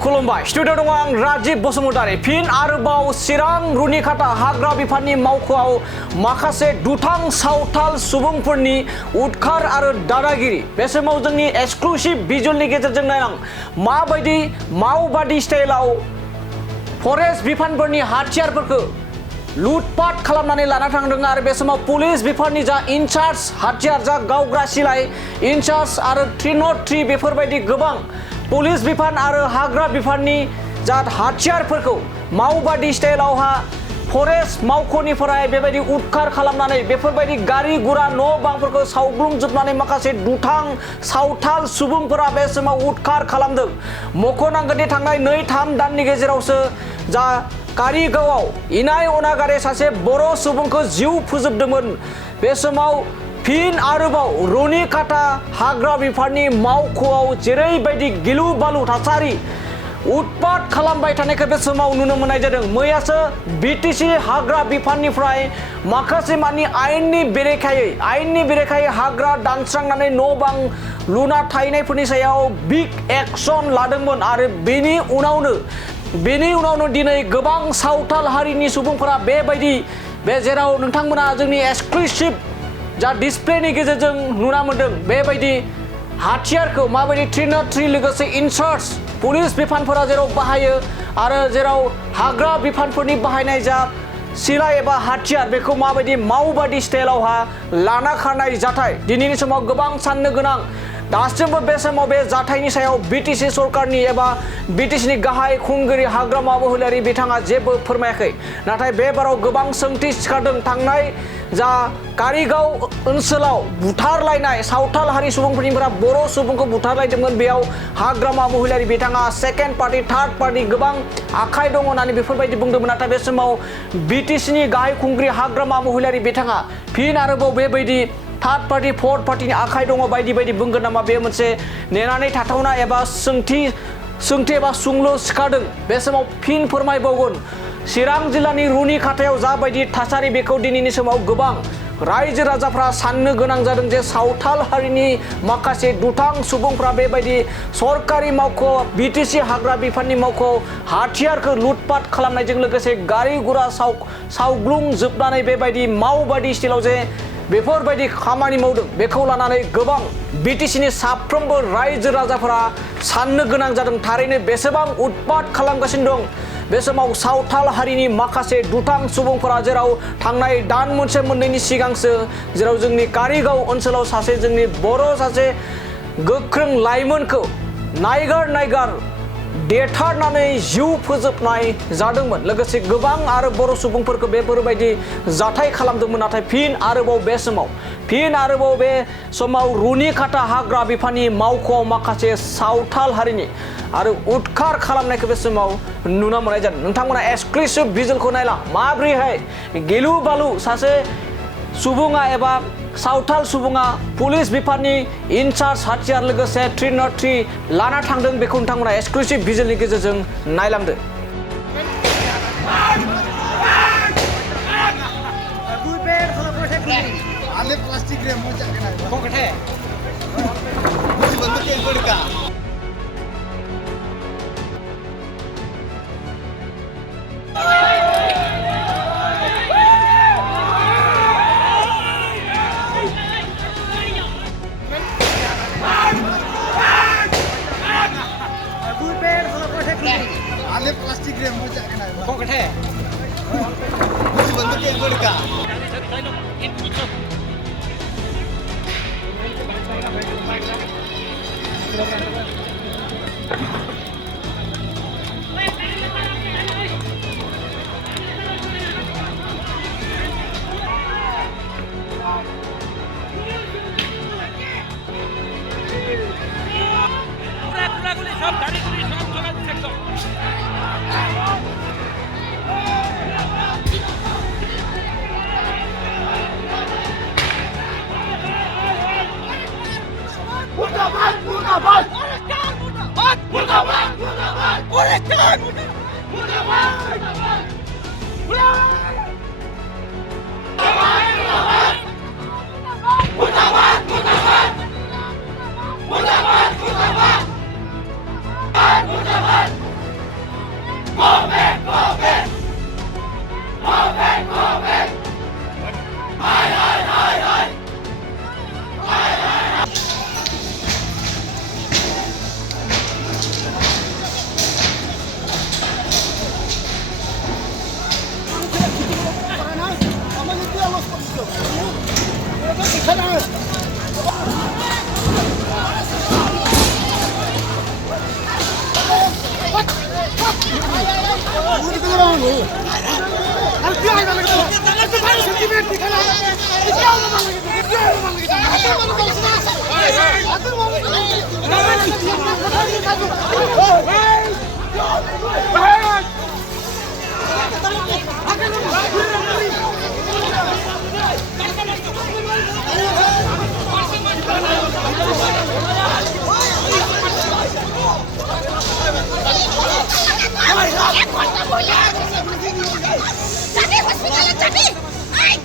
खुलुमबाय स्टुडिअ दङ आं राजिब बसुमतारी फिन आरोबाव चिरां रुनिखाता हाग्रा बिफाननि मावख'आव माखासे दुथां सावथाल सुबुंफोरनि उदखार आरो दादागिरि बे समाव जोंनि एक्सक्लुसिभ भिजुअलनि गेजेरजों नायनां माबायदि मावबादि स्टाइलाव फरेस्ट बिफानफोरनि हाथियारफोरखौ लुटपाट खालामनानै लाना थांदों आरो बे समाव पुलिस बिफाननि जा इनचार्ज हाथियार जा गावग्रा सिलाय इनचार्ज आरो 303 बेफोरबायदि गोबां पुलिस बिफान आरो हाग्रा बिफाननि जा हाथियारफोरखौ मावबादि स्टाइलावहा फरेस्ट मावख'निफ्राय बेबायदि उदखार खालामनानै बेफोरबायदि गारि गुरा न' बांफोरखौ सावग्लुंजोबनानै माखासे दुथां सावथाल सुबुंफोरा बे समाव उदखार खालामदों। मख'नांगोनदि थांनाय 2-3 दाननि गेजेरावसो जा कारिगावआव इनाय अनागारे सासे बर' सुबुंखौ जिउ फोजोबदोंमोन। बे समाव फिन आरोबाव रुनिखाता हाग्रा बिफाननि मावख'आव जेरैबायदि गिलु बालु थासारि उत्पात खालामबाय थानायखौ बे समाव नुनो मोननाय जादों। मैयासो बिटिसि हाग्रा बिफाननिफ्राय माखासे मानि आयेननि बेरेखायै हाग्रा दानस्रांनानै न' बां लुना थाहैनायफोरनि सायाव बिग एक्सन लादोंमोन आरो बेनि उनावनो दिनै गोबां सावथाल हारिनि सुबुंफोरा बेबायदि जेराव नोंथांमोना जोंनि एक्सक्लुसिभ जा डिसप्लेनि गेजेरजों नुना मोनदों बेबायदि हाथियारखौ माबायदि 303 लोगोसे इनचार्ज पुलिस बिफानफोरा जेराव बाहायो आरो जेराव हाग्रा बिफानफोरनि बाहायनाय जा सिलाय एबा हाथियार बेखौ माबायदि मावबादि स्टाइलावहा लाना खारनाय जाथाय दिनैनि समाव गोबां साननो गोनां। दासिमबो बे समाव बे जाथायनि सायाव बिटिसि सरकारनि एबा बिटिसिनि गाहाय खुंगिरि हाग्रामा महिलारि बिथाङा जेबो फोरमायाखै। नाथाय बे बाराव गोबां सोंथि सिखारदों। थांनाय जा कारिगाव ओनसोलाव बुथारलायनाय सावथाल हारि सुबुंफोरनिफ्राय बर' सुबुंखौ बुथारलायदोंमोन बेयाव हाग्रामा महिलारि बिथाङा सेकेन्ड पार्टी थार्ड पार्टी गोबां आखाइ दङ होननानै बेफोरबायदि बुंदोंमोन। नाथाय बे समाव बिटिसिनि गाहाय खुंगिरि हाग्रामा महिलारि बिथाङा फिन आरोबाव बेबायदि थार्ड पार्टी फोर्थ पार्टीनि आखाइ दङ बायदि बायदि बुंगोन नामा बे मोनसे नेनानै थाथावना एबा सोंथि एबा सुंलु सिखारदों। बे समाव फिन फोरमायबावगोन चिरां जिल्लानि रुनिखातायाव जाबायदि थासारि बेखौ दिनैनि समाव गोबां रायजो राजाफ्रा साननो गोनां जादों जे सावथाल हारिनि माखासे दुथां सुबुंफ्रा बेबायदि सरकारि मावख' बिटिसि हाग्रा बिफाननि मावख' हाथियारखौ लुटपाट खालामनायजों लोगोसे गारि गुरा सावग्लुंजोबनानै बेबायदि मावबादि स्टाइलाव जे बेफोरबायदि खामानि मावदों बेखौ लानानै गोबां बिटिसिनि साफ्रोमबो रायजो राजाफोरा साननो गोनां जादों थारैनो बेसेबां उत्पात खालामगासिनो दं। बे समाव सावथाल हारिनि माखासे दुथां सुबुंफोरा जेराव थांनाय दान मोनसे मोननैनि सिगांसो जेराव जोंनि कारिगाव ओनसोलाव सासे जोंनि बर' सासे गोख्रों लाइमोनखौ नायगार देथारनानै जिउ फोजोबनाय जादोंमोन। लोगोसे गोबां आरो बर' सुबुंफोरखौ बेफोरबायदि जाथाय खालामदोंमोन। नाथाय फिन आरोबाव बे समाव रुनिखाता हाग्रा बिफाननि मावख'आव माखासे सावथाल हारिनि आरो उदखार खालामनायखौ बे समाव नुनो मोननाय जादों। नोंथांमोना एक्सक्लुसिभ भिजुअलखौ नायला माब्रैहाय गिलु बालु सासे सुबुङा एबा सावथाल सुबुङा पुलिस बिफाननि इनचार्ज हाथियार लोगोसे 303 लाना थांदों बेखौ नोंथांमोना एक्सक्लुसिभ भिजुअलनि गेजेरजों नायलांदो। प्लास्टिक रे मजा के ना कौन कठे मुझे बंद के गोड़ का पूरा सब गाड़ी सब चला सकता Tapi hospital tapi. Ay,